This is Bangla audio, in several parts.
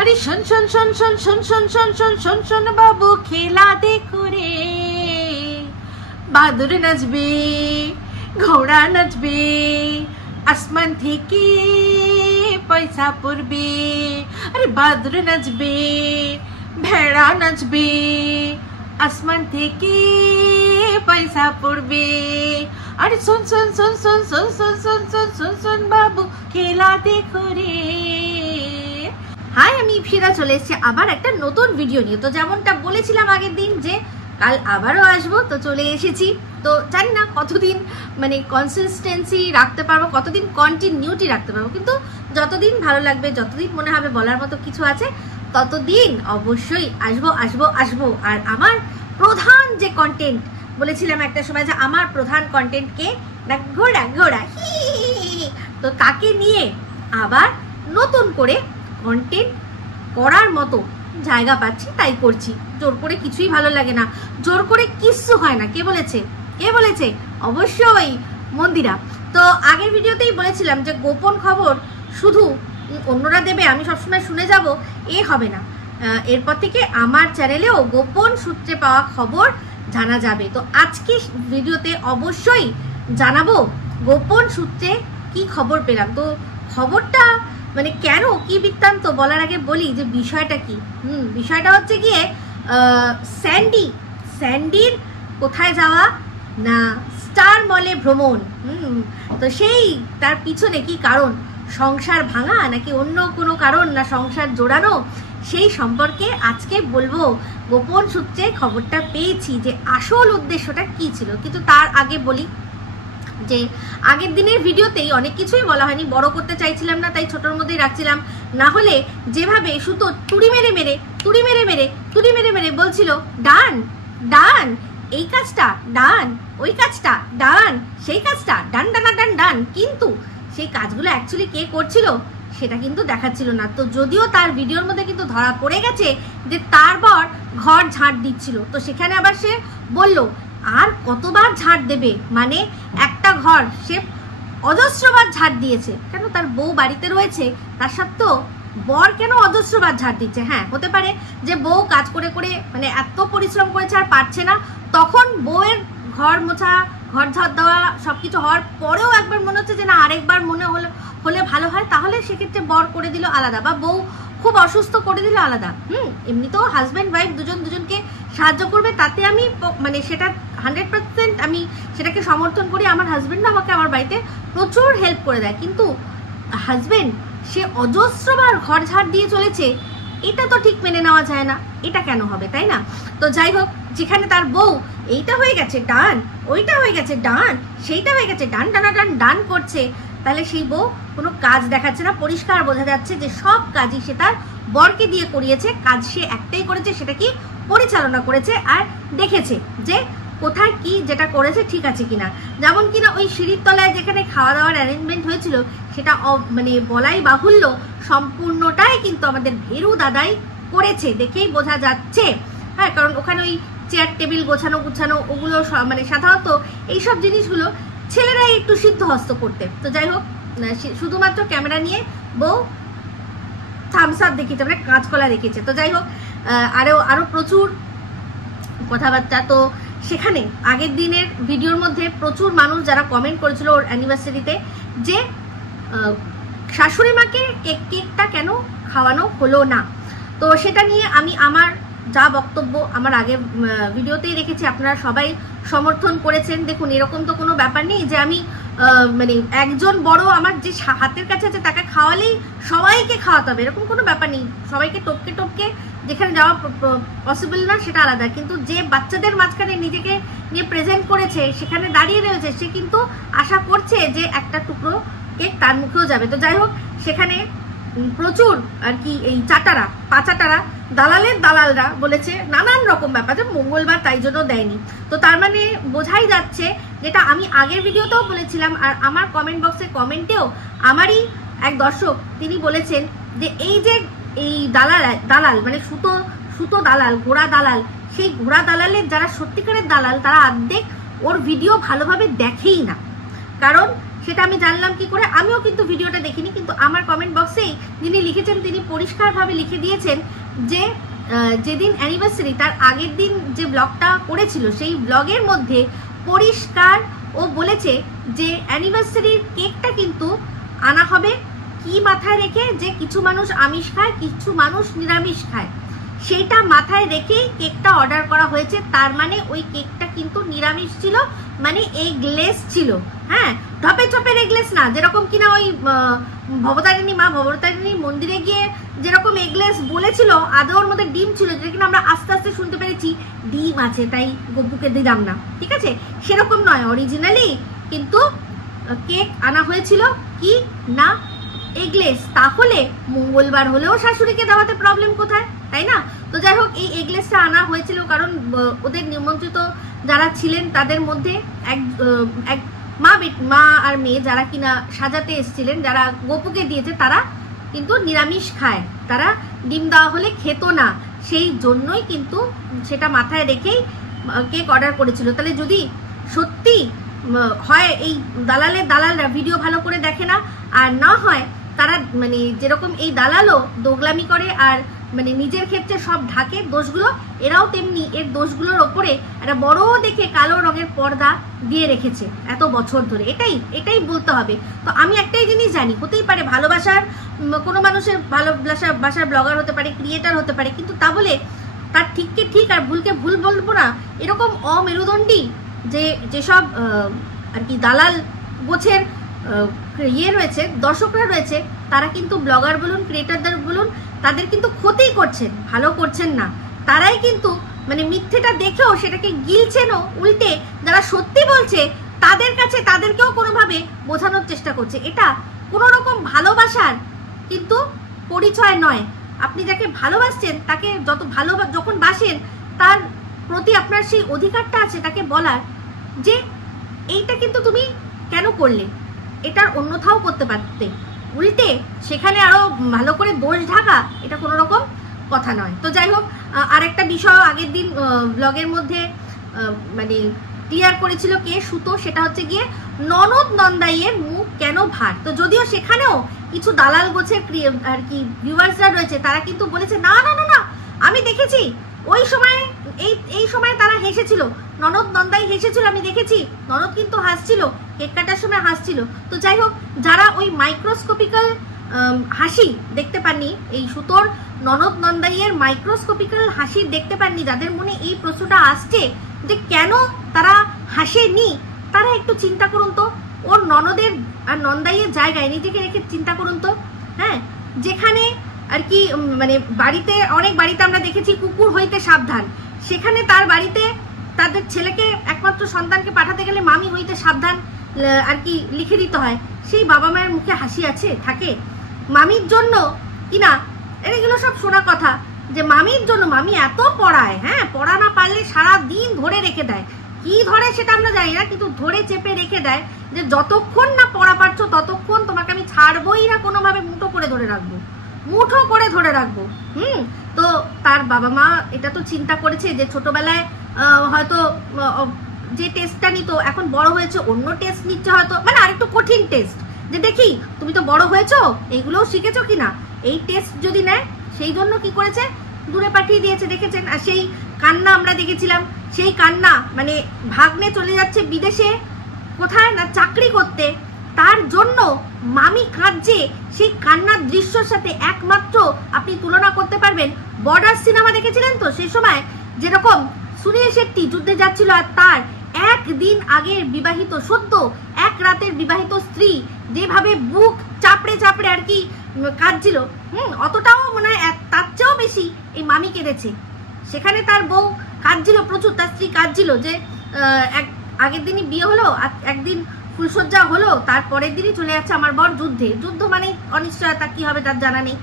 अरे सुन सुन सुन सुन सुन सुन सुन सुन सुन सुन बाबू खेला देखो रे বাদুর নাচবে ঘোড়া নাচবে আসমান থেকে পয়সা পড়বে আরে বাদুর নাচবে ভেড়া নাচবে আসমান থেকে পয়সা পড়বে আরে শুন শুন শুন শুন শুন শুন শুন শুন শুন শুন বাবু খেলা দেখো রে। হাই, আমি ইপসিতা চলে এসেছি আবার একটা নতুন ভিডিও নিয়ে। তো যেমনটা বলেছিলাম আগের দিন যে কাল আবারও আসবো, তো চলে এসেছি। তো জানি না কতদিন মানে কনসিস্টেন্সি রাখতে পারবো, কতদিন কন্টিনিউটি রাখতে পারবো, কিন্তু যতদিন ভালো লাগবে, যতদিন মনে হবে বলার মতো কিছু আছে, ততদিন অবশ্যই আসবো আসবো আসবো। আর আমার প্রধান যে কন্টেন্ট বলেছিলাম একটা সময় যে আমার প্রধান কন্টেন্ট কে না, ঘোড়া ঘোড়া, তো তাকে নিয়ে আবার নতুন করে কন্টেন্ট করার মতো জায়গা পাচ্ছি, তাই করছি। জোর করে কিছুই ভালো লাগে না, জোর করে কিচ্ছু হয় না। কে বলেছে? কে বলেছে? অবশ্যই মন্দিরা। তো আগের ভিডিওতেই বলেছিলাম যে গোপন খবর শুধু অন্যরা দেবে, আমি সবসময় শুনে যাব, এ হবে না। এরপর থেকে আমার চ্যানেলেও গোপন সূত্রে পাওয়া খবর জানা যাবে। তো আজকে ভিডিওতে অবশ্যই জানাবো গোপন সূত্রে কি খবর পেলাম। তো খবরটা মানে কেন, কি বৃত্তান্ত বলার আগে বলি যে বিষয়টা কি। বিষয়টা হচ্ছে গিয়ে স্যান্ডির কোথায় যাওয়া না, স্টার মলে ভ্রমণ। তো সেই তার পিছনে কি কারণ, সংসার ভাঙা নাকি অন্য কোনো কারণ, না সংসার জোড়ানো, সেই সম্পর্কে আজকে বলবো। গোপন সূত্রে খবরটা পেয়েছি যে আসল উদ্দেশ্যটা কি ছিল। কিন্তু তার আগে বলি যে আগের দিনের ভিডিওতেই অনেক কিছুই বলা হয়নি, বড় করতে চাইছিলাম না, তাই ছোটোর মধ্যেই রাখছিলাম। না হলে যেভাবে সুতো তুড়ি মেরে মেরে বলছিল ডান ডান, এই কাজটা ডান, ওই কাজটা ডান, সেই কাজটা ডান ডানা ডান ডান, কিন্তু সেই কাজগুলো অ্যাকচুয়ালি কে করছিল সেটা কিন্তু দেখাচ্ছিল না। তো যদিও তার ভিডিওর মধ্যে কিন্তু ধরা পড়ে গেছে যে তার বর ঘর ঝাঁট দিচ্ছিল, তো সেখানে আবার সে বলল আর কতবার ঝাঁট দেবে, মানে একটা ঘর সে অজস্রবার ঝাঁট দিয়েছে, কেন তার বউ বাড়িতে রয়েছে, তার সত্ত্বেও বর কেন অজস্রবার ঝাঁট দিচ্ছে। হ্যাঁ, হতে পারে যে বউ কাজ করে করে মানে এত পরিশ্রম করেছে আর পারছে না, তখন বউয়ের ঘর মোছা, ঘর ঝাঁট দেওয়া সবকিছু হওয়ার পরেও একবার মনে হচ্ছে যে না আরেকবার মনে হলে ভালো হয়, তাহলে সেক্ষেত্রে বর করে দিল আলাদা, বা বউ খুব অসুস্থ করে দিল আলাদা। এমনিতেও হাজব্যান্ড ওয়াইফ দুজনকে সাহায্য করবে, তাতে আমি মানে সেটা 100% আমি সেটাকে সমর্থন করি। আমার হাজব্যান্ডও আমাকে আমার বাড়িতে প্রচুর হেল্প করে দেয়, কিন্তু হাজব্যান্ড সে অজস্রবার ঘর ঝাড় দিয়ে চলেছে, এটা তো ঠিক মেনে নেওয়া যায় না। এটা কেন হবে, তাই না? তো যাই হোক, যেখানে তার বউ এইটা হয়ে গেছে ডান, ওইটা হয়ে গেছে ডান, সেইটা হয়ে গেছে ডান ডানা ডান ডান করছে, তাহলে সেই বউ কোনো কাজ দেখাচ্ছে না, পরিষ্কার বোঝা যাচ্ছে যে সব কাজই সে তার বরকে দিয়ে করিয়েছে। কাজ সে একটাই করেছে, সেটা কি পরিচালনা করেছে আর দেখেছে যে কোথায় কি যেটা করেছে ঠিক আছে কিনা। যেমন কিনা ওই সিঁড়ির তলায় যেখানে খাওয়া দাওয়ার অ্যারেঞ্জমেন্ট হয়েছিল, সেটা মানে বলাই বাহুল্য সম্পূর্ণটাই কিন্তু আমাদের ভেরু দাদাই করেছে, দেখেই বোঝা যাচ্ছে। হ্যাঁ, কারণ ওখানে ওই চেয়ার টেবিল গোছানো ওগুলো মানে সাধারণত এইসব জিনিসগুলো ছেলেরাই একটু সিদ্ধহস্ত করতে। তো যাই হোক, শুধুমাত্র ক্যামেরা নিয়ে বউ থামস আপ দেখিয়েছে, মানে কাঁচকলা দেখিয়েছে। তো যাই হোক, আরো প্রচুর কথাবার্তা। তো সেখানে আগের দিনের ভিডিওর মধ্যে প্রচুর মানুষ যারা কমেন্ট করেছিল ওর অ্যানিভার্সারিতে যে শাশুড়ি মাকে কেকটা কেন খাওয়ানো হলো না। তো সেটা নিয়ে আমি আমার যা বক্তব্য আমার আগের ভিডিওতেই রেখেছি, আপনারা সবাই সমর্থন করেছেন। দেখুন, এরকম তো কোনো ব্যাপার নেই যে আমি মানে একজন বড় আমার যে হাতের কাছে আছে তাকে খাওয়ালেই সবাইকে খাওয়াতে হবে, এরকম কোনো ব্যাপার নেই। সবাইকে টপকে যেখানে যাওয়া পসিবল না সেটা আলাদা, কিন্তু যে বাচ্চাদের মাঝখানে নিজেকে নিয়ে প্রেজেন্ট করেছে, সেখানে দাঁড়িয়ে রয়েছে, সে কিন্তু আশা করছে যে একটা টুকরো কেক তার মুখেও যাবে। তো যাই হোক, সেখানে প্রচুর আর কি এই পাচাটারা দালালরা বলেছে নানান রকম ব্যাপার, যে মঙ্গলবার তাই জন্য দেয়নি। তো তার মানে বোঝাই যাচ্ছে, যেটা আমি আগের ভিডিওতেও বলেছিলাম আর আমার কমেন্ট বক্সে কমেন্টেও আমারই এক দর্শক তিনি বলেছেন যে এই দালাল মানে সুতো দালাল, ঘোড়া দালাল, সেই ঘোড়া দালালের যারা সত্যিকারের দালাল তারা অর্ধেক ওর ভিডিও ভালোভাবে দেখেই না, কারণ সেটা আমি জানলাম কি করে? আমিও কিন্তু ভিডিওটা দেখিনি, কিন্তু আমার কমেন্ট বক্সেই যিনি লিখেছেন তিনি পরিষ্কারভাবে লিখে দিয়েছেন যে যেদিন অ্যানিভার্সারি তার আগের দিন যে ব্লগটা করেছিল সেই ব্লগের মধ্যে পরিষ্কার ও বলেছে যে অ্যানিভার্সারির কেকটা কিন্তু আনা হবে কি মাথায় রেখে, যে কিছু মানুষ আমিষ খায় কিছু মানুষ নিরামিষ খায়, সেইটা মাথায় রেখেই কেকটা অর্ডার করা হয়েছে। তার মানে ওই কেকটা কিন্তু নিরামিষ ছিল, মানে এগলেস ছিল। হ্যাঁ, ধপে চপের এগলেস না, যেরকম কিনা ওই ভবতারিণী মা ভবতারিণী মন্দিরে গিয়ে যেরকম এগলেস বলেছিল আদৌ ওর মধ্যে ডিম ছিল, যেটা কিনা আমরা আস্তে আস্তে শুনতে পেরেছি ডিম আছে তাই গপুকে দিলাম না, ঠিক আছে, সেরকম নয়। অরিজিনালি কিন্তু কেক আনা হয়েছিল কি না এগলেস। তাহলে মঙ্গলবার হলেও শাশুড়িকে দেওয়াতে প্রবলেম কোথায়, তাই না? তো যাই হোক, এই এগলেসটা আনা হয়েছিল কারণ ওদের নিমন্ত্রিত যারা ছিলেন তাদের মধ্যে এক মা আর মেয়ে যারা কিনা সাজাতে এসেছিলেন, যারা গপুকে দিয়েছে, তারা কিন্তু নিরামিষ খায়, তারা ডিম দেওয়া হলে খেত না, সেই জন্যই কিন্তু সেটা মাথায় রেখেই কেক অর্ডার করেছিল। তাহলে যদি সত্যি হয় এই দালালরা ভিডিও ভালো করে দেখে না, আর না হয় তারা মানে যেরকম এই দালালও দোগলামি করে আর মানে নিজের ক্ষেত্রে সব ঢাকে দোষগুলো, এরাও তেমনি এর দোষগুলোর ওপরে একটা বড় দেখে কালো রঙের পর্দা দিয়ে রেখেছে এত বছর ধরে। এটাই বলতে হবে। তো আমি একটাই জিনিস জানি, হতেই পারে ভালোবাসার কোনো মানুষের ভালোবাসার ব্লগার হতে পারে, ক্রিয়েটার হতে পারে, কিন্তু তা বলে তার ঠিককে ঠিক আর ভুলকে ভুল বলবো না। এরকম অমেরুদণ্ডী যেসব আর কি দালাল গোছের রয়েছে, দর্শকরা রয়েছে, তারা কিন্তু ব্লগার বলুন ক্রিয়েটারদের বলুন তাদের কিন্তু ক্ষতি করছেন, ভালো করছেন না। তারাই কিন্তু মানে মিথ্যেটা দেখেও সেটাকে গিলছেনও, উল্টে যারা সত্যি বলছে তাদের কাছে তাদেরকেও কোনোভাবে বোঝানোর চেষ্টা করছে। এটা কোনো রকম ভালোবাসার কিন্তু পরিচয় নয়। আপনি যাকে ভালোবাসছেন তাকে যখন বাসেন তার প্রতি আপনার সেই অধিকারটা আছে তাকে বলার যে এইটা কিন্তু তুমি কেন করলে, এটার অন্যথাও করতে পারতে, উল্টে সেখানে আরো ভালো করে দোষ ঢাকা, এটা কোনো রকম কথা নয়। তো যাই হোক, আরেকটা বিষয় আগের দিন ব্লগের মধ্যে মানে ক্লিয়ার করেছিল কে সুতো, সেটা হচ্ছে গিয়ে ননদ নন্দাইয়ের মুখ কেন ভার। তো যদিও সেখানেও কিছু দালাল গোছের আর কি ভিউয়ার্সরা রয়েছে, তারা কিন্তু বলেছে না না না না আমি দেখেছি ওই সময় এই সময় তারা হেসেছিল, ননদ নন্দাই হেসেছিল, আমি দেখেছি, ননদ কিন্তু হাসছিল, কেক কাটার সময় হাসছিল। তো যাই হোক, যারা ওই মাইক্রোস্কোপিক্যাল হাসি দেখতে পাননি, এই সুতোর ননদ নন্দাইয়ের মাইক্রোস্কোপিক্যাল হাসি দেখতে পাননি, যাদের মনে এই প্রশ্নটা আসছে যে কেন তারা হাসেনি, তারা একটু চিন্তা করুন তো, ওর ননদের আর নন্দাইয়ের জায়গায় নিজেকে রেখে চিন্তা করুন তো। হ্যাঁ, যেখানে আর কি মানে বাড়িতে অনেক বাড়িতে আমরা দেখেছি কুকুর হইতে সাবধান, সেখানে তার বাড়িতে তাদের ছেলেকে একমাত্র সন্তানকে পাঠাতে গেলে মামি হইতে সাবধান আর কি লিখে দিতে হয়। সেই বাবা মায়ের মুখে হাসি আছে থাকে মামির জন্য কিনা, এগুলো সব শোনা কথা যে মামির জন্য মামি এত পড়ায়, হ্যাঁ পড়া না পারলে সারা দিন ধরে রেখে দেয়, কি ধরে সেটা আমরা জানি না, কিন্তু ধরে চেপে রেখে দেয় যে যতক্ষণ না পড়া পারছো ততক্ষণ তোমাকে আমি ছাড়বই না, কোনোভাবে মুঠো করে ধরে রাখবো। তো তার বাবা মা এটা তো চিন্তা করেছে যে ছোটবেলায় হয়তো যে টেস্টটা নিত, এখন বড় হয়েছে অন্য টেস্ট নিচ্ছে, হয়তো মানে আরেকটু কঠিন টেস্ট, যে দেখি তুমি তো বড় হয়েছো এইগুলোও শিখেছো কিনা, এই টেস্ট যদি নেয়, সেই জন্য কি করেছে দূরে পাঠিয়ে দিয়েছে, দেখেছেন। আর সেই কান্না আমরা দেখেছিলাম, সেই কান্না মানে ভাগ্নে চলে যাচ্ছে বিদেশে, কোথায় না চাকরি করতে, তার জন্য মামি কাঁদছে, সেই কান্নার দৃশ্যের সাথে একমাত্র আপনি তুলনা করতে পারবেন বর্ডার সিনেমা দেখেছিলেন তো, সেই সময় যেরকম সুনীল শেট্টি যুদ্ধে যাচ্ছিল আর তার একদিন আগের বিবাহিত সদ্য এক রাতের বিবাহিত স্ত্রী যেভাবে বুক চাপড়ে চাপড়ে আর কি কাঁদছিল, অতটাও মনে হয় তার চেয়েও বেশি এই মামি কেঁদেছে। সেখানে তার বউ কাঁদছিল প্রচুর, তার স্ত্রী কাঁদছিল যে আগের দিনই বিয়ে হলো, একদিন ফুলসজ্জা হলো, তারপরের দিনই চলে যাচ্ছে আমার বর যুদ্ধে। যুদ্ধ মানে অনিশ্চয়তা, কি হবে তার জানা নেই।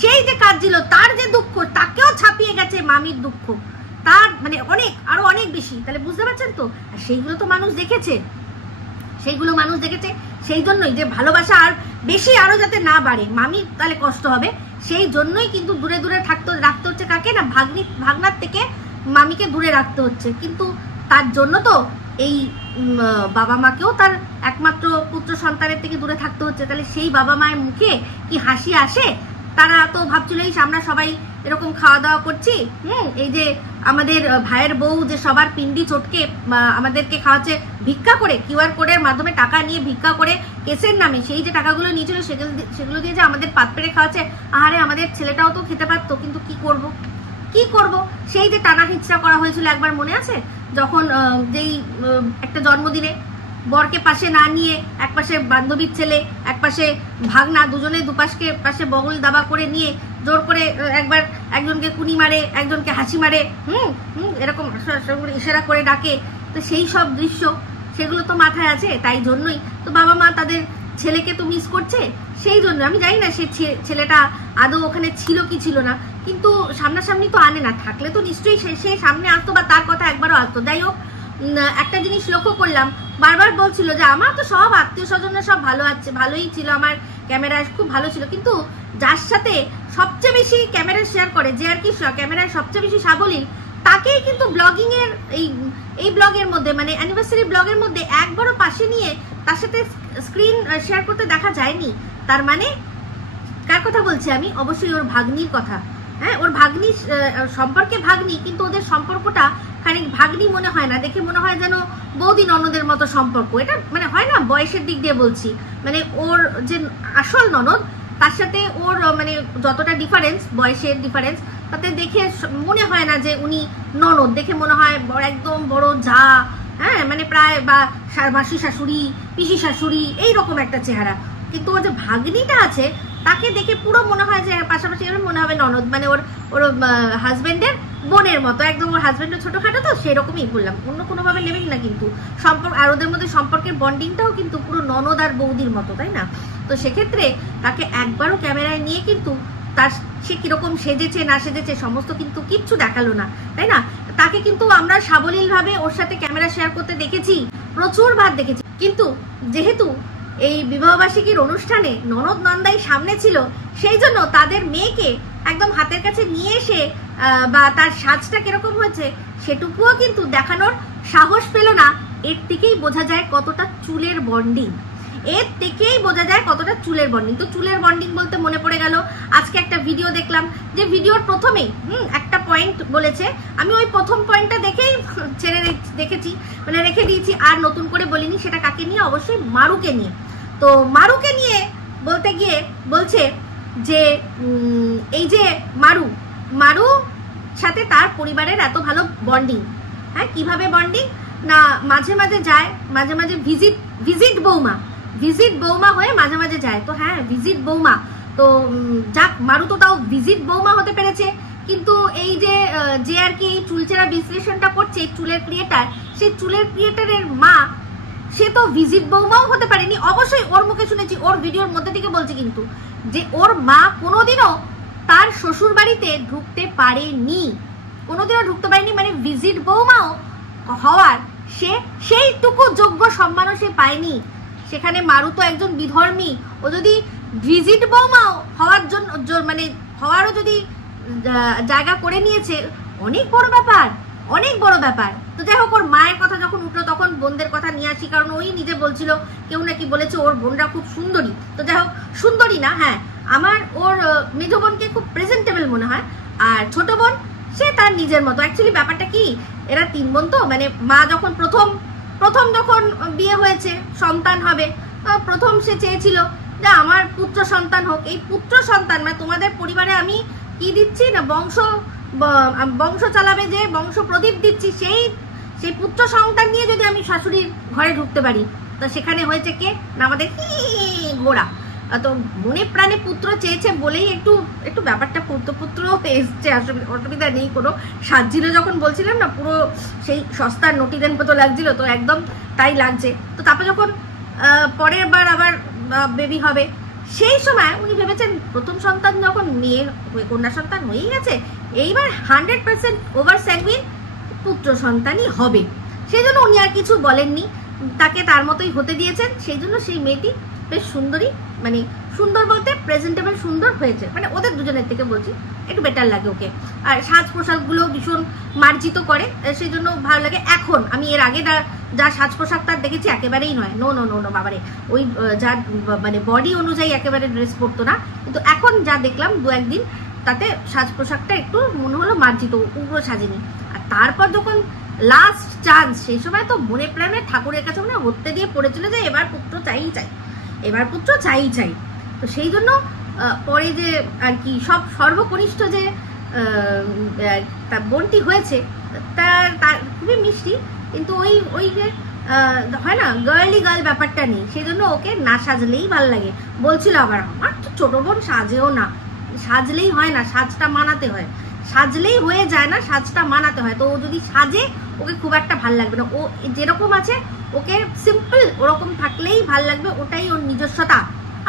সেই যে কাঁদছিল, তার যে দুঃখ, তাকেও ছাপিয়ে গেছে মামির দুঃখ, তার মানে আরো অনেক বেশি। তাহলে বুঝতে পারছেন তো, সেইগুলো তো মানুষ দেখেছে, সেই জন্যই যে ভালোবাসা আর বেশি আরো যাতে না বাড়ে, মামির তাহলে কষ্ট হবে, সেই জন্যই কিন্তু দূরে দূরে রাখতে হচ্ছে কাকে না, ভাগনার থেকে মামিকে দূরে রাখতে হচ্ছে। কিন্তু তার জন্য তো এই বাবা মাকেও তার একমাত্র পুত্র সন্তানের থেকে দূরে থাকতে হচ্ছে। তাহলে সেই বাবা মায়ের মুখে কি হাসি আসে? তারা তো ভাবছিল আমরা সবাই এরকম খাওয়া দাওয়া করছি, এই যে আমাদের ভাইয়ের বউ যে সবার পিন্ডি চটকে আমাদেরকে খাওয়াচ্ছে ভিক্ষা করে, কিউআর কোডের মাধ্যমে টাকা নিয়ে ভিক্ষা করে কেসের নামে সেই যে টাকাগুলো নিয়েছিল সেগুলো দিয়ে যে আমাদের পাত পেরে খাওয়াচ্ছে। আরে আমাদের ছেলেটাও তো খেতে পারতো, কিন্তু কি করব? সেই যে টানা হিচড়া করা হয়েছিল একবার মনে আছে, যখন যেই একটা জন্মদিনে বরকে পাশে না নিয়ে এক পাশে বান্ধবীর ছেলে এক পাশে ভাগনা দুজনে দুপাশকে পাশে বগল দাবা করে নিয়ে জোর করে একবার একজনকে কুনি মারে একজনকে হাসি মারে, এরকম ইশারা করে ডাকে। তো সেই সব দৃশ্য সেগুলো তো মাথায় আছে, তাই জন্যই তো বাবা মা তাদের ছেলেকে তো মিস করছে। সেই জন্য আমি জানি না সে ছেলেটা আদৌ ওখানে ছিল কি ছিল না, কিন্তু সামনাসামনি তো আনে না, থাকলে তো নিশ্চয়ই সে সামনে আসতো বা তার কথা একবারও আসতো। যাই হোক, একটা জিনিস লক্ষ্য করলাম, বারবার বলছিল যে আমার তো সব আত্মীয় স্বজনরা সব ভালোই ছিল, আমার ক্যামেরায় খুব ভালো ছিল, কিন্তু যার সাথে সবচেয়ে বেশি ক্যামেরা শেয়ার করে, যে আর কি ক্যামেরায় সবচেয়ে বেশি সাবলীল, তাকেই কিন্তু ব্লগিং এর এই ব্লগের মধ্যে মানে অ্যানিভার্সারি ব্লগের মধ্যে একবারও পাশে নিয়ে তার সাথে স্ক্রিন শেয়ার করতে দেখা যায়নি। তার মানে কার কথা বলছি আমি? অবশ্যই ওর ভাগ্নির কথা। হ্যাঁ, ওর ভাগ্নি সম্পর্কে ভাগ্নি, কিন্তু ওদের সম্পর্কটা খানিক ভাগ্নি মনে হয় না, দেখে মনে হয় যেন বৌদি ননদের মতো সম্পর্ক। এটা মানে হয় না, বয়সের দিক দিয়ে বলছি, মানে ওর যে আসল ননদ তার সাথে ওর মানে যতটা ডিফারেন্স, বয়সের ডিফারেন্স, তাতে দেখে মনে হয় না যে উনি ননদ, দেখে মনে হয় একদম বড় যা, হ্যাঁ মানে প্রায় বা মাসি শাশুড়ি পিসি শাশুড়ি এইরকম একটা চেহারা। কিন্তু ওর যে ভাগ্নিটা আছে তাকে দেখে পুরো মনে হয় যে পাশাপাশি মনে হবে ননদ, মানে ওর হাজবেন্ডের বোনের মতো, একদম ওর হাজবেন্ডের ছোটখাটো তো সেরকমই বললাম, অন্য কোনোভাবে নেবেন না, কিন্তু সম্পর্ক আর ওদের মধ্যে সম্পর্কের বন্ডিংটাও কিন্তু পুরো ননদ আর বৌদির মতো, তাই না? তো সেক্ষেত্রে তাকে একবারও ক্যামেরায় নিয়ে কিন্তু তার সে কিরকম সেজেছে না সেজেছে সমস্ত কিন্তু কিচ্ছু দেখালো না, তাই না? তাকে কিন্তু আমরা সাবলীলভাবে ওর সাথে ক্যামেরা শেয়ার করতে দেখেছি, প্রচুর বার দেখেছি, কিন্তু যেহেতু এই বিবাহবার্ষিকীর অনুষ্ঠানে ননদ নন্দাই সামনে ছিল, সেই জন্য তাদের মেয়েকে একদম হাতের কাছে নিয়ে এসে বা তার সাজটা কিরকম হয়েছে সেটুকুও কিন্তু দেখানোর সাহস পেল না। এর থেকেই বোঝা যায় কতটা চুলের বন্ডিং, তো চুলের বন্ডিং বলতে মনে পড়ে গেল, আজকে একটা ভিডিও দেখলাম, যে ভিডিওর প্রথমেই একটা পয়েন্ট বলেছে, আমি ওই প্রথম পয়েন্টটা দেখেই দেখেছি, মানে রেখে দিয়েছি, আর নতুন করে বলিনি। সেটা কাকে নিয়ে? অবশ্যই মারুকে নিয়ে। তো মারুকে নিয়ে বলতে গিয়ে বলছে যে এই যে মারু সাথে তার পরিবারের এত ভালো বন্ডিং, হ্যাঁ কিভাবে বন্ডিং না, মাঝে মাঝে যায়, মাঝে মাঝে ভিজিট বৌমা হয়ে মাঝে মাঝে যায়। তো হ্যাঁ, ভিজিট বৌমা তো যাক, মারু তো তাও ভিজিট বৌমা হতে পেরেছে, কিন্তু এই যে আর কি এই চুলচেরা বিশ্লেষণটা করছে চুলের ক্রিয়েটার, সেই চুলের ক্রিয়েটারের মা সে তো ভিজিট বৌমাও হতে পারেনি। অবশ্যই ওর মুখে শুনেছি, ওর ভিডিওর মধ্যে থেকে বলছে কিন্তু, যে ওর মা কোনোদিনও তার শ্বশুর বাড়িতে ঢুকতে পারেনি, মানে ভিজিট বৌমাও হওয়ার সেইটুকু যোগ্য সম্মানও সে পায়নি। সেখানে মারু তো একজন বিধর্মী, ও যদি ভিজিট বৌমাও হওয়ার জন্য মানে হওয়ারও যদি জায়গা করে নিয়েছে, অনেক বড় ব্যাপার। তো যাই হোক, ওর মায়ের কথা যখন উঠলো তখন বোনদের কথা নিয়ে আসি, কারণ ওই নিজে বলছিল, কেউ নাকি বলেছে ওর বোনরা খুব সুন্দরী। তো যাই হোক, সুন্দরী না, হ্যাঁ আমার ওর মেজ বোনকে খুব প্রেজেন্টেবল মনে হয়, আর ছোট বোন সে তার নিজের মতো। অ্যাকচুয়ালি ব্যাপারটা কি, এরা 3 বোন তো, মানে মা যখন প্রথম যখন বিয়ে হয়েছে, সন্তান হবে, প্রথম সে চেয়েছিল যে আমার পুত্র সন্তান হোক। এই পুত্র সন্তান মানে তোমাদের পরিবারে আমি কি দিচ্ছি না, বংশ চালাবে, যে বংশ প্রদীপ দিচ্ছি, সেই পুত্র সন্তান নিয়ে যদি আমি শাশুড়ির ঘরে ঢুকতে পারি, তো সেখানে হয়েছে কে না, আমাদের ঘোড়া। তো মনে প্রাণে পুত্র চেয়েছে বলেই একটু ব্যাপারটা পুত্র এসছে, অসুবিধা নেই কোনো। সাজছিল যখন বলছিলাম না, পুরো সেই সস্তার নটিদের মতো লাগছিল, তো একদম তাই লাগছে। তো তারপর যখন পরের বার আবার বেবি হবে, সেই সময় উনি ভেবেছেন প্রথম সন্তান যখন কন্যা সন্তান হয়েই গেছে, এইবার 100% ওভার স্যাঙ্গুইন পুত্র সন্তানই হবে। সেই জন্য উনি আর কিছু বলেননি, তাকে তার মতোই হতে দিয়েছেন। সেই জন্য সেই মেয়েটি বেশ সুন্দরী, মানে সুন্দর বলতে প্রেজেন্টেবল সুন্দর হয়েছে, মানে ওদের দুজনের থেকে বলছি, একটু বেটার লাগে ওকে। আর সাজ পোশাকগুলো ভীষণ মার্জিত করে, সেই জন্য ভালো লাগে। এখন আমি এর আগে যা সাজ পোশাক তার দেখেছি একেবারেই নয়, নো নো নো নো বাবারে, ওই যা মানে বডি অনুযায়ী একেবারে ড্রেস পরতো না, কিন্তু এখন যা দেখলাম দু একদিন তাতে সাজ পোশাকটা একটু মনে হলো মার্জিত, উগ্র সাজেনি। আর তারপর যখন লাস্ট চান্স, সেই সময় তো মনে প্রাণে ঠাকুরের কাছে মানে হতে দিয়ে পড়েছিল যে এবার পুত্র চাই চাই, এবার পুত্র চাই চাই। তো সেই জন্য পরে যে আর কি সর্বকনিষ্ঠ যে তার বোনটি হয়েছে তার খুবই মিষ্টি, কিন্তু ওই যে হয় না গার্লি গার্ল ব্যাপারটা নেই, সেই জন্য ওকে না সাজলেই ভালো লাগে। বলছিল আবার আমার তো ছোট বোন সাজেও না, সাজলেই হয় না, সাজটা মানাতে হয়, সাজলেই হয়ে যায় না, সাজটা মানাতে হয়। তো ও যদি সাজে ওকে খুব একটা ভাল লাগবে না, ও যেরকম আছে ওকে সিম্পল ওরকম থাকলেই ভাল লাগবে, ওটাই ওর নিজস্বতা।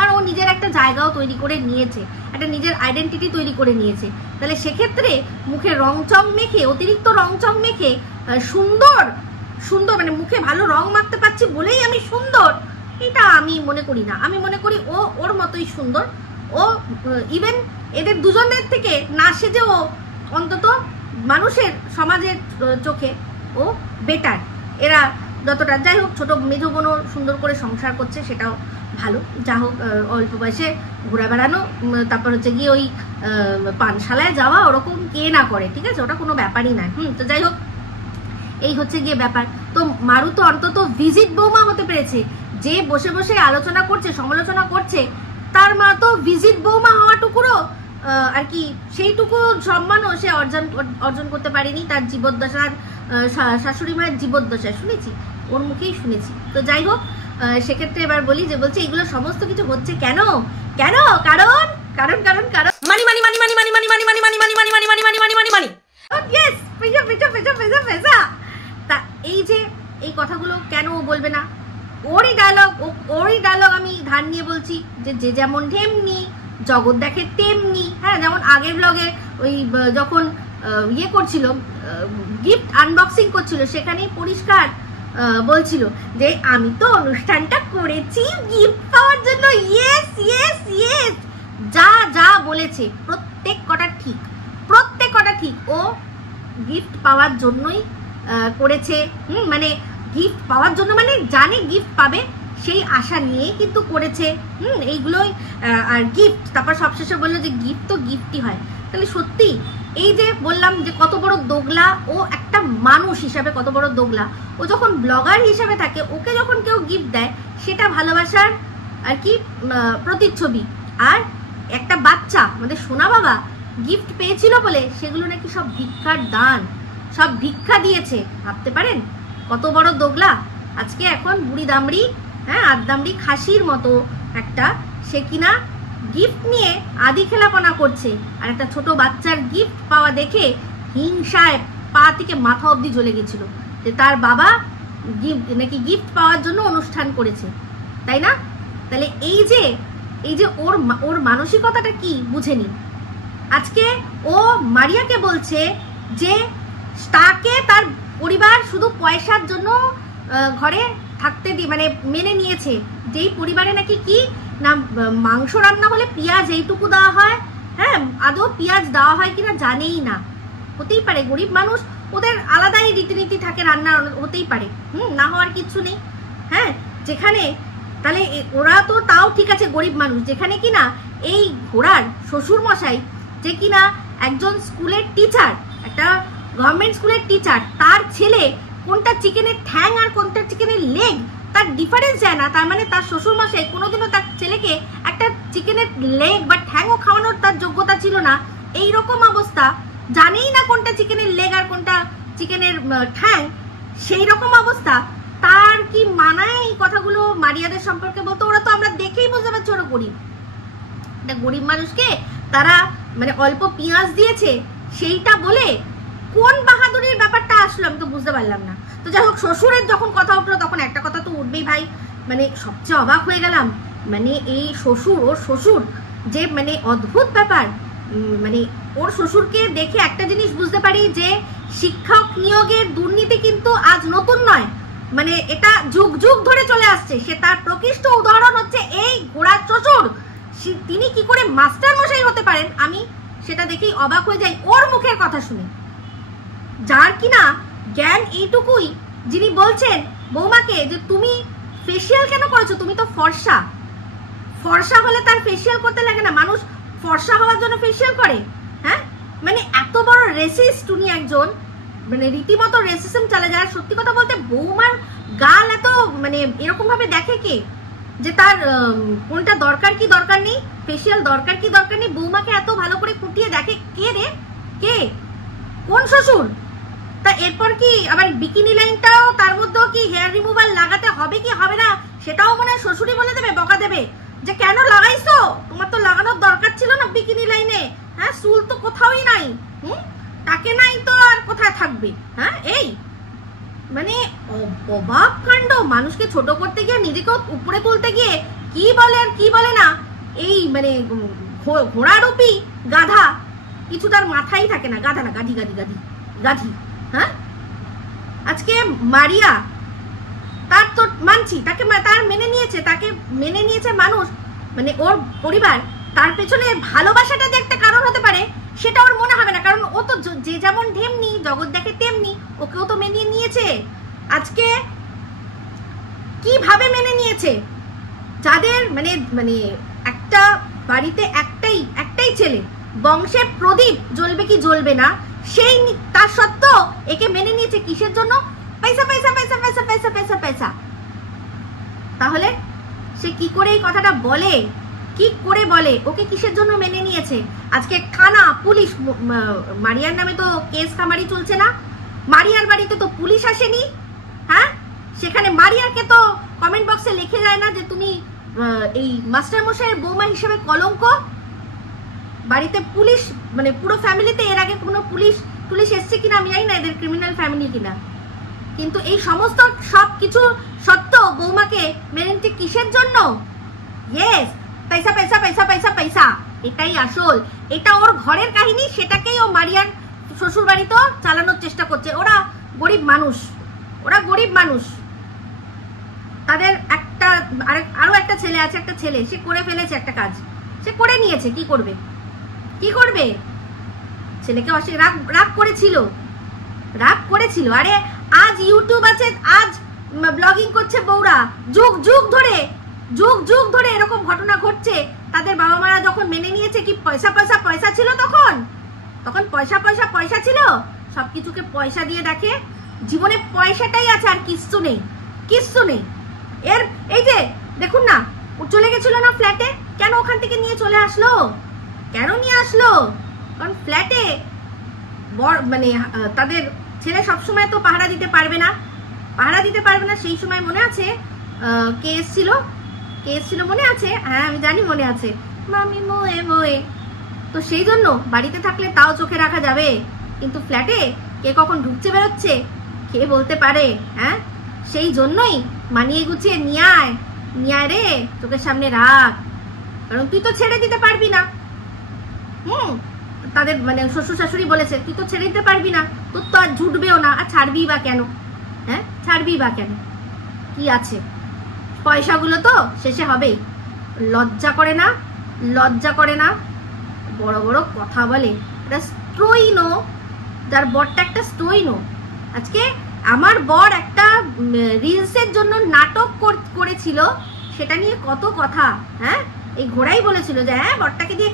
আর ও নিজের একটা জায়গাও তৈরি করে নিয়েছে, একটা নিজের আইডেন্টিটি তৈরি করে নিয়েছে। তাহলে সেক্ষেত্রে মুখে রং চং মেখে, অতিরিক্ত রং চং মেখে সুন্দর সুন্দর মানে মুখে ভালো রং মাখতে পারছি বলেই আমি সুন্দর, এটা আমি মনে করি না। আমি মনে করি ও ওর মতোই সুন্দর। ও ইভেন এদের দুজনের থেকে না সেজে ও অন্তত মানুষের সমাজের চোখে ও বেটার। এরা যতটা যাই হোক, ছোট মেজ বোনও সুন্দর করে সংসার করছে, সেটাও ভালো। যা হোক, অল্প বয়সে ঘুরে বেড়ানো, তারপর হচ্ছে গিয়ে ওই পানশালায় যাওয়া, ওরকম কে না করে, ঠিক আছে, ওটা কোনো ব্যাপারই না। তো যাই হোক, এই হচ্ছে গিয়ে ব্যাপার। তো মারু তো অন্তত ভিজিট বৌমা হতে পেরেছে, যে বসে বসে আলোচনা করছে, সমালোচনা করছে, তার মা তো ভিজিট বৌমা হওয়াটুকুরও আর কি সেইটুকু সম্মানও সে অর্জন করতে পারেনি তার জীবদ্দশার, শাশুড়ি মায়ের জীবদ্দশায় শুনেছি, ওর মুখেই শুনেছি। তো যাই হোক, সেক্ষেত্রে এবার বলি যে বলছে এগুলো সমস্ত কিছু হচ্ছে কেন কেন কারণ কারণ কারণ কারণ মানি মানি মানি মানি মানি মানি মানি মানি মানি মানি মানি মানি মানি মানি মানি মানি মানি ইয়েস, পয়সা পয়সা পয়সা পয়সা পয়সা। তা এই যে এই কথাগুলো কেন বলবে না, ওরই ডায়লগ আমি ধার নিয়ে বলছি যে যে যেমন ঢেমনি জগৎ দেখে তেমনি। হ্যাঁ, যেমন আগের ব্লগে ওই যখন ইয়ে করছিল, গিফট আনবক্সিং করছিল, সেখানেই পরিষ্কার বলছিল যে আমি তো অনুষ্ঠানটা করেছি গিফট পাওয়ার জন্য। ইয়েস ইয়েস ইয়েস, যা যা বলেছে প্রত্যেক কটা ঠিক, প্রত্যেক কটা ঠিক। ও গিফট পাওয়ার জন্যই করেছে, মানে গিফট পাওয়ার জন্য, মানে জানে গিফট পাবে সেই আশা নিয়েই কিন্তু করেছে। এইগুলোই আর গিফট, তারপর সবশেষে বললো যে গিফট তো গিফটই হয়। তাহলে সত্যি এই যে বললাম যে কত বড় দোগলা ও, একটা মানুষ হিসাবে কত বড় দোগলা ও। যখন ব্লগার হিসাবে থাকে, ওকে যখন কেউ গিফট দেয় সেটা ভালোবাসার আর কি প্রতিচ্ছবি। আর একটা বাচ্চা, আমাদের সোনা বাবা গিফট পেয়েছিল বলে সেগুলো নাকি সব ভিক্ষার দান, সব ভিক্ষা দিয়েছে। ভাবতে পারেন কত বড় দোগলা। আজকে এখন বুড়ি দামড়ি, হ্যাঁ আদদামড়ি খাসির মতো একটা, সে কিনা গিফট নিয়ে আদি খেলাপনা করছে। আর একটা ছোট বাচ্চার গিফট পাওয়া দেখে হিংসায় পা থেকে মাথা অবধি জ্বলে গেছিল যে তার বাবা নাকি গিফট পাওয়ার জন্য অনুষ্ঠান করেছে, তাই না? তাহলে এই যে ওর মানসিকতাটা কি বুঝেনি। আজকে ও মারিয়াকে বলছে যে তাকে তার পরিবার শুধু পয়সার জন্য ঘরে থাকতে দিয়ে মানে মেনে নিয়েছে, যেই পরিবারে নাকি কি না মাংস রান্না হলে পেঁয়াজ এইটুকু দেওয়া হয়, হ্যাঁ আদৌ পেঁয়াজ দেওয়া হয় কিনা জানেই না। হতেই পারে গরিব মানুষ, ওদের আলাদাই রীতিনীতি থাকে, রান্না হতেই পারে, না হওয়ার কিচ্ছু নেই। হ্যাঁ, যেখানে তাহলে ওরা তো তাও ঠিক আছে গরিব মানুষ, যেখানে কিনা এই ঘোড়ার শ্বশুর মশাই যে কিনা একজন স্কুলের টিচার, একটা গভর্নমেন্ট স্কুলের টিচার, তার ছেলে কোনটা চিকেনের ঠ্যাং আর কোনটা চিকেনের লেগ তার ডিফারেন্স যায় না। তার মানে তার শ্বশুর মশাই কোনোদিনও তার ছেলেকে একটা চিকেনের লেগ বা ঠ্যাংও খাওয়ানোর তার যোগ্যতা ছিল না। এই রকম অবস্থা, জানেই না কোনটা চিকেনের লেগ আর কোনটা চিকেনের ঠ্যাং, সেই রকম অবস্থা। তার কি মানায় এই কথাগুলো মারিয়াদের সম্পর্কে বলতো? ওরা তো আমরা দেখেই বুঝতে পারছি ওরা গরিব, একটা গরিব মানুষকে তারা মানে অল্প পেঁয়াজ দিয়েছে, সেইটা বলে কোন বাহাদুরির ব্যাপারটা আসলো আমি তো বুঝতে পারলাম না। তো যাই হোক, শ্বশুরের যখন কথা উঠলো তখন একটা কথা তো উঠবেই ভাই, মানে সবচেয়ে অবাক হয়ে গেলাম, মানে এই শ্বশুর, ওর শ্বশুর যে মানে অদ্ভুত ব্যাপার, মানে ওর শ্বশুরকে দেখে একটা জিনিস বুঝতে পারি যে শিক্ষক নিয়োগের দুর্নীতি কিন্তু আজ নতুন নয়, মানে এটা যুগ যুগ ধরে চলে আসছে। সে তার প্রকৃষ্ট উদাহরণ হচ্ছে এই ঘোড়ার শ্বশুর। তিনি কি করে মাস্টার মশাই হতে পারেন, আমি সেটা দেখেই অবাক হয়ে যাই ওর মুখের কথা শুনে। যার কিনা জ্ঞান এইটুকুই, যিনি বলছেন বৌমাকে যে তুমি ফেসিয়াল কেন করেছো, তুমি তো ফর্সা, ফর্সা হলে তার ফেসিয়াল করতে লাগে না, মানুষ ফর্সা হওয়ার জন্য ফেসিয়াল করে। হ্যাঁ, মানে এত বড় রেসিস্ট উনি একজন, মানে রীতিমতো রেসিজম চালে যায়। সত্যি কথা বলতে বৌমার গাল এত মানে এরকম ভাবে দেখে কে, যে তার কোনটা দরকার কি দরকার নেই, ফেসিয়াল দরকার কি দরকার নেই, বৌমাকে এত ভালো করে খুঁটিয়ে দেখে কে রে, কে, কোন শ্বশুর? তা এরপর কি আবার বিকিনি লাইনটাও তার মধ্যেও কি হেয়ার রিমুভার লাগাতে হবে কি হবে না, সেটাও মনে হয় শ্বশুরই বলে দেবে, বকা দেবে যে কেন লাগাইছো, তোমার তো লাগানোর দরকার ছিল না বিকিনি লাইনে। হ্যাঁ, চুল তো কোথাওই নাই, তাকে নাই তো আর কোথায় থাকবে। হ্যাঁ, এই মানে অবাক কাণ্ড। মানুষকে ছোট করতে গিয়ে, নিজেকে উপরে তুলতে গিয়ে কি বলে আর কি বলে না, এই মানে ঘোড়ারূপী গাধা, কিছু তার মাথায় থাকে না। গাধা না, গাধি গাধি গাধি গাধি। হ্যাঁ, আজকে মারিয়া, তার তো মানছি, তাকে তার মেনে নিয়েছে, তাকে মেনে নিয়েছে মানুষ, মানে ওর পরিবার। তার পেছনে ভালোবাসাটা যে একটা কারণ হতে পারে সেটা ওর মনে হবে না, কারণ ও তো যে যেমন ঢেমনি, জগৎ দেখে তেমনি, ওকেও তো মেনে নিয়েছে। আজকে কিভাবে মেনে নিয়েছে, যাদের মানে মানে একটা বাড়িতে একটাই ছেলে, বংশের প্রদীপ জ্বলবে কি জ্বলবে না সেই তার সত্ত্বেও একে মেনে নিয়েছে। কিসের জন্য? পয়সা পয়সা পয়সা পয়সা পয়সা পয়সা পয়সা। তাহলে সে কি করে এই কথাটা বলে, কি করে বলে, ওকে কিসের জন্য মেনে নিয়েছে? আজকে থানা, পুলিশ, মারিয়ার নামে তো কেস কামারি চলছে না, মারিয়ার বাড়িতে তো পুলিশ আসেনি। হ্যাঁ, সেখানে মারিয়াকে তো কমেন্ট বক্সে লিখে যায় না যে তুমি এই মাস্টার মশাইয়ের বৌমা হিসেবে কলঙ্ক। বাড়িতে পুলিশ, মানে পুরো ফ্যামিলিতে এর আগে কোনো পুলিশ এসছে কিনা আমি জানি না, এদের ক্রিমিনাল ফ্যামিলি কিনা, কিন্তু এই সমস্ত সব কিছু সত্ত্বেও বৌমাকে মেনে নিতে কিসের জন্য? ইয়েস, পয়সা পয়সা পয়সা পয়সা পয়সা, এটাই আসল। এটা ওর ঘরের কাহিনী, সেটাকেই ও মারিয়ার শ্বশুর বাড়িতেও চালানোর চেষ্টা করছে। ওরা গরিব মানুষ, ওরা গরিব মানুষ। তাদের একটা আরো একটা ছেলে আছে, একটা ছেলে সে করে ফেলেছে একটা কাজ, সে করে নিয়েছে, কি করবে, কি করবে? ছেলেকে রাগ করেছিল। আরে আজ ইউটিউব আছে, আজ ব্লগিং করছে বউরা, যুগ যুগ ধরে এরকম ঘটনা ঘটছে। তাদের বাবা মারা যখন মেনে নিয়েছে, কি পয়সা ছিল, তখন পয়সা ছিল, সবকিছুকে পয়সা দিয়ে দেখে। জীবনে পয়সাটাই আছে, আর কিচ্ছু নেই। এর এই যে দেখুন না, চলে গেছিল না ফ্ল্যাটে, কেন ওখান থেকে নিয়ে চলে আসলো? কেন নিয়ে আসলো? কারণ ফ্ল্যাটে মানে তাদের ছেলে সবসময় তো পাহারা দিতে পারবে না। সেই সময় মনে আছে কে এসেছিল মনে আছে? হ্যাঁ, আমি জানি মনে আছে, মামি মোয়ে। তো সেই জন্য বাড়িতে থাকলে তাও চোখে রাখা যাবে, কিন্তু ফ্ল্যাটে কে কখন ঢুকছে বেরোচ্ছে কে বলতে পারে? হ্যাঁ, সেই জন্যই মানিয়ে গুছিয়ে নিয়ে আয় রে, চোখের সামনে রাখ, কারণ তুই তো ছেড়ে দিতে পারবি না। তাদের মানে শ্বশুর শাশুড়ি বলেছে তুই তো ছেড়ে দিতে পারবি না, তোর তো আর ঝুটবেও না, আর ছাড়বি বা কেন? হ্যাঁ, ছাড়বি বা কেন? কি আছে, পয়সাগুলো তো শেষে হবেই। লজ্জা করে না, বড় বড় কথা বলে। এটা স্ট্রইনো, যার বরটা একটা স্ট্রইনো। আজকে আমার বর একটা রিলসের জন্য নাটক করেছিল, সেটা নিয়ে কত কথা। হ্যাঁ, এই ঘোড়াই বলেছিল যে হ্যাঁ বরটাকে দিয়ে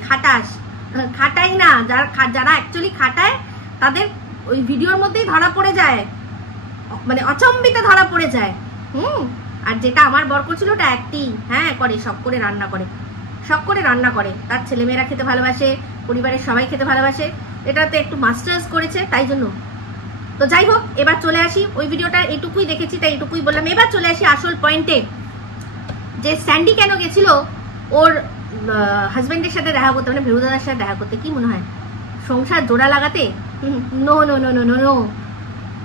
খাটাই না, যারা অ্যাকচুয়ালি খাটায় তাদের ওই ভিডিওর মধ্যেই ধরা পড়ে যায়, মানে অচম্বিতে ধরা পড়ে যায়। আর যেটা আমার বর করছিল ওটা অ্যাক্টিং। হ্যাঁ, করে, সব করে রান্না করে, তার ছেলেমেয়েরা খেতে ভালোবাসে, পরিবারের সবাই খেতে ভালোবাসে, এটাতে একটু মাস্টার্স করেছে, তাই জন্য। তো যাই হোক, এবার চলে আসি, ওই ভিডিওটা এইটুকুই দেখেছি তাই এইটুকুই বললাম। এবার চলে আসি আসল পয়েন্টে, যে স্যান্ডি কেন গেছিল ওর হাজবেন্ডের সাথে দেখা করতে, মানে ভেরুদাদার সাথে দেখা করতে। কি মনে হয়, সংসার জোড়া লাগাতে? নো,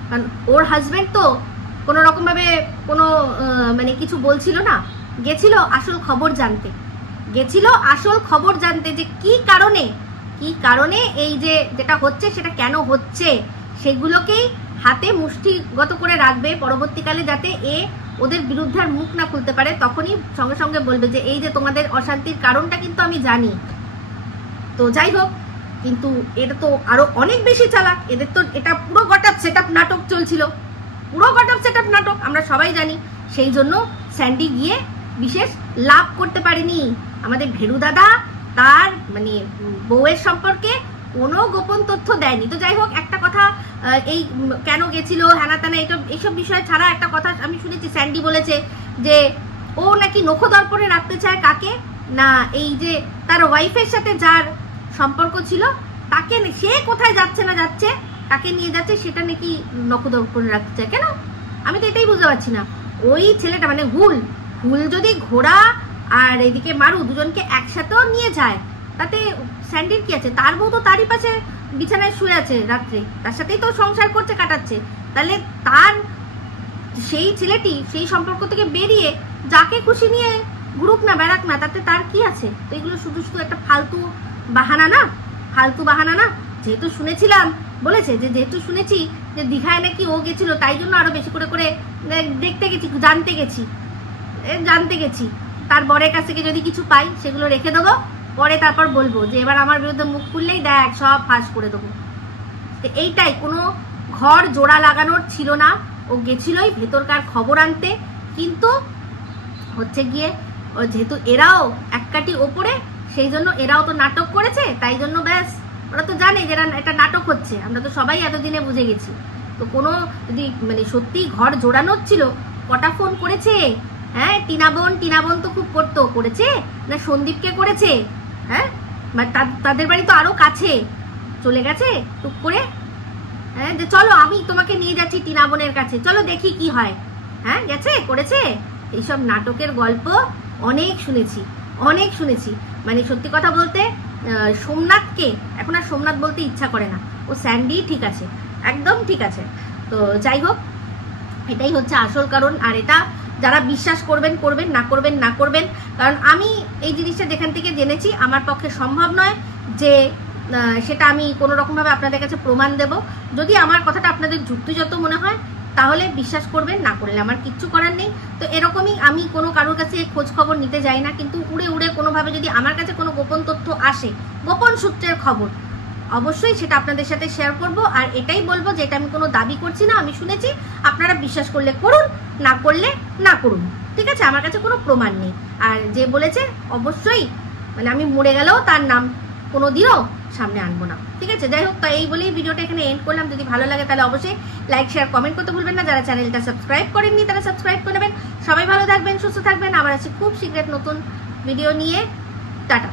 কারণ ওর হাজবেন্ড তো কোনো রকম ভাবে কোনো মানে কিছু বলছিল না, গেছিল আসল খবর জানতে, যে কি কারণে এই যে যেটা হচ্ছে সেটা কেন হচ্ছে, সেগুলোকেই হাতে মুষ্টিগত করে রাখবে পরবর্তীকালে, যাতে এ ওদের বিরুদ্ধে আর মুখ না খুলতে পারে। তখনই সঙ্গে সঙ্গে বলবে যে এই যে তোমাদের অশান্তির কারণটা কিন্তু আমি জানি। তো যাই হোক, কিন্তু এটা তো আরো অনেক বেশি চালাক। এদের তো এটা পুরো গটআপ সেটআপ নাটক চলছিল, পুরো গটআপ সেটআপ নাটক, আমরা সবাই জানি। সেই জন্য স্যান্ডি গিয়ে বিশেষ লাভ করতে পারেনি। আমাদের ভেরু দাদা তার মানে বউয়ের সম্পর্কে কোনো গোপন তথ্য দেয়নি। তো যাই হোক, একটা কথা, এই কেন গেছিল হ্যানা ত্যানা এইসব বিষয় ছাড়া একটা কথা আমি শুনেছি, স্যান্ডি বলেছে যে ও নাকি নখদর্পণে রাখতে চায় কাকে না, এই যে তার ওয়াইফের সাথে যার সম্পর্ক ছিল তাকে, সে কোথায় যাচ্ছে না যাচ্ছে, কাকে নিয়ে যাচ্ছে সেটা নাকি নখদর্পণে রাখতে চায়। কেন? আমি তো এটাই বুঝতে পারছি না। ওই ছেলেটা মানে হুল যদি ঘোড়া আর এদিকে মারু দুজনকে একসাথেও নিয়ে যায়, তাতে স্যান্ডির কি আছে? তার বউ তো তারই পাশে বিছানায় শুয়ে আছে রাত্রে, তার সাথেই তো সংসার করছে, কাটাচ্ছে। তাহলে তার সেই ছেলেটি সেই সম্পর্ক থেকে বেরিয়ে যাকে খুশি নিয়ে ঘুরুক না, বেড়াক না, তাতে তার কি আছে? তো এগুলো শুধু শুধু একটা ফালতু বাহানা না, ফালতু বাহানা না। যেহেতু শুনেছিলাম, বলেছে যে যেহেতু শুনেছি যে দীঘায় নাকি ও গেছিল, তাই জন্য আরো বেশি করে করে দেখতে গেছি, জানতে গেছি। তার বরের কাছ থেকে যদি কিছু পাই সেগুলো রেখে দেবো, পরে তারপর বলবো যে এবার আমার বিরুদ্ধে মুখ খুললেই দেখ সব ফাঁস করে দেবো। এইটাই, কোনো ঘর জোড়া লাগানোর ছিল না। ও গেছিলই ভেতরকার খবর আনতে, কিন্তু হচ্ছে গিয়ে যেহেতু এরাও এক কাটি ওপরে, সেই জন্য এরাও তো নাটক করেছে, তাই জন্য ব্যাস ওরা তো জানে যে এটা নাটক হচ্ছে। আমরা তো সবাই এতদিনে বুঝে গেছি। তো কোনো যদি মানে সত্যি ঘর জোড়ানোর ছিল, কটা ফোন করেছে? হ্যাঁ, টিনাবোন তো খুব করেছে না সন্দীপকে করেছে? হ্যাঁ, তাদের বাড়ি তো আরো কাছে, চলে গেছে টুক করে, হ্যাঁ, যে চলো আমি তোমাকে নিয়ে যাচ্ছি টিনা বোনের কাছে, চলো দেখি কি হয়। হ্যাঁ, গেছে, করেছে। এইসব নাটকের গল্প অনেক শুনেছি। মানে সত্যি কথা বলতে সোমনাথকে এখন আর সোমনাথ বলতে ইচ্ছা করে না। ও স্যান্ডি ঠিক আছে, একদম ঠিক আছে। তো যাই হোক, এটাই হচ্ছে আসল কারণ। আর এটা যারা বিশ্বাস করবেন, না করবেন। কারণ আমি এই জিনিসটা যেখান থেকে জেনেছি, আমার পক্ষে সম্ভব নয় যে সেটা আমি কোনো রকমভাবে আপনাদের কাছে প্রমাণ দেব। যদি আমার কথাটা আপনাদের যুক্তিযুক্ত মনে হয় তাহলে বিশ্বাস করবেন, না করলে আমার কিচ্ছু করার নেই। তো এরকমই আমি কোনো কারোর কাছে খোঁজ খবর নিতে যাই না, কিন্তু উড়ে কোনোভাবে যদি আমার কাছে কোনো গোপন তথ্য আসে, গোপন সূত্রের খবর, অবশ্যই সেটা আপনাদের সাথে শেয়ার করব। আর এটাই বলবো যে এটা আমি কোনো দাবি করছি না, আমি শুনেছি, আপনারা বিশ্বাস করলে করুন, না করলে না করুন, ঠিক আছে? আমার কাছে কোনো প্রমাণ নেই। আর যে বলেছে অবশ্যই মানে আমি মরে গেলেও তার নাম কোনোদিনও সামনে আনবো না, ঠিক আছে? যাই হোক, তো এই বলেই ভিডিওটা এখানে এন্ড করলাম। যদি ভালো লাগে তাহলে অবশ্যই লাইক, শেয়ার, কমেন্ট করতে ভুলবেন না। যারা চ্যানেলটা সাবস্ক্রাইব করেননি তারা সাবস্ক্রাইব করে নেবেন। সবাই ভালো থাকবেন, সুস্থ থাকবেন। আবার আছি খুব শীঘ্র নতুন ভিডিও নিয়ে। টাটা।